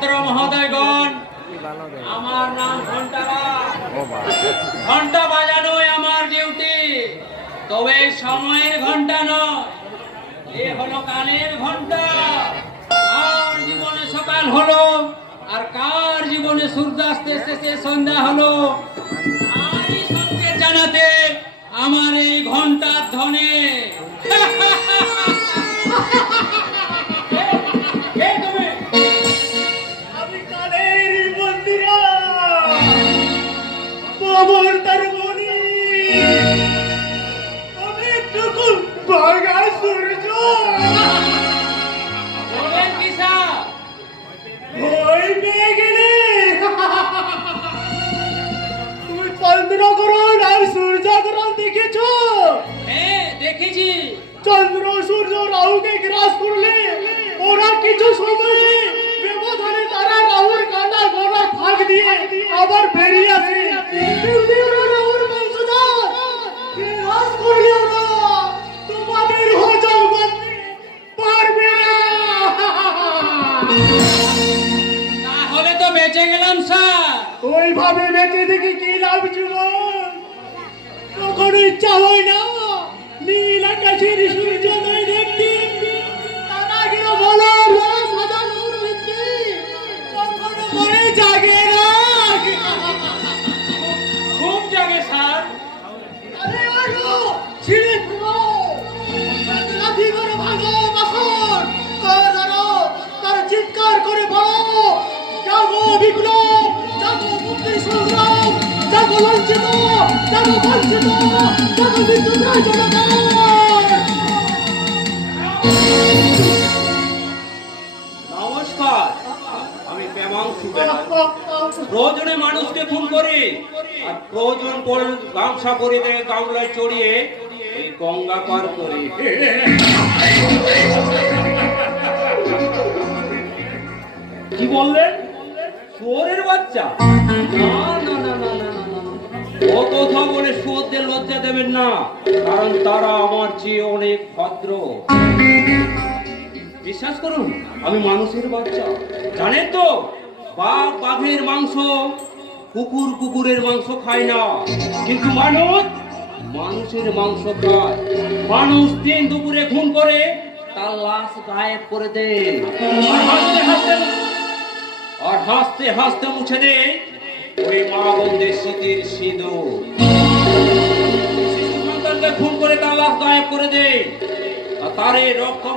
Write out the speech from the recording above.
ভদ্র মহোদয়গণ, আমার নাম ঘন্টারাজ। ঘন্টা বাজানোই আমার ডিউটি, তবে সময়ের ঘন্টা নয়, এ হলো কালের ঘন্টা। আর জীবনে সকাল হলো, আর কার জীবনে সূর্যাস্ত এসেছে সন্ধ্যা হলো, তারই সঙ্গে জানাতে আমার এই ঘন্টার ধ্বনি। আমি কালের মন্দিরা, বাবার তার মনি, আমি একটু ভাগা সূর্য। বলেন কি স্যার? ভয় পেয়ে গেলে তুমি চন্দ্রগ্রহণ আর সূর্যগ্রহণ দেখেছো? হ্যাঁ, দেখেছি। চন্দ্র সূর্য রাহুকে গ্রাস করলে ওরা কিছু সময়ে ব্যবধানে তারা রাহুর কাঁটা গোড়া ফাঁক দিয়ে আবার বেরিয়ে আসে। তেমনি ওরা রাহুর বংশধর গ্রাস করলে ওরা তোমাদের হজম করতে পারবে না। তাহলে তো বেঁচে গেলাম স্যার। ওইভাবে বেঁচে দেখে কি লাভ জীবন? কখনো ইচ্ছা হয় না নীল আকাশের সূর্যোদয় দেখতে, তারা গেল বলো সাদা নূর হইতে, কখনো মনে জাগে না। খুব জাগে স্যার। আরে আলো ছিঁড়ে ফেলো, লাঠি করে ভাঙো বাসন, তার চিৎকার করে বলো জাগো বিপ্লব, জাগো মুক্তির সংগ্রাম, জাগো লাঞ্ছিত, জাগো বঞ্চিত, জাগো বিদ্যুৎ জনতা। নমস্কার, আমি প্রেমাংশু বেলা। প্রয়োজনে মানুষকে খুন করি, আর প্রয়োজন করে গামছা করে দিয়ে গামলায় চড়িয়ে এই গঙ্গা পার করি। কি বললেন? শুয়োরের বাচ্চা? না না না না না না না। ও কথা বলে শুয়োরদের লজ্জা দেবেন না, কারণ তারা আমার চেয়ে অনেক ভদ্র। বিশ্বাস করুন, আমি মানুষের বাচ্চা। জানেন তো, বাঘ বাঘের মাংস, কুকুর কুকুরের মাংস খায় না, কিন্তু মানুষ মানুষের মাংস খায়। মানুষ দিন দুপুরে খুন করে তার লাশ গায়েব করে দেয়, আর হাসতে হাসতে মুছে দেয় ওই মা বোনদের শীতের সিঁদুর। শিশু সন্তানকে খুন করে তার লাশ গায়েব করে দেয়, আর তারে রক্ষণ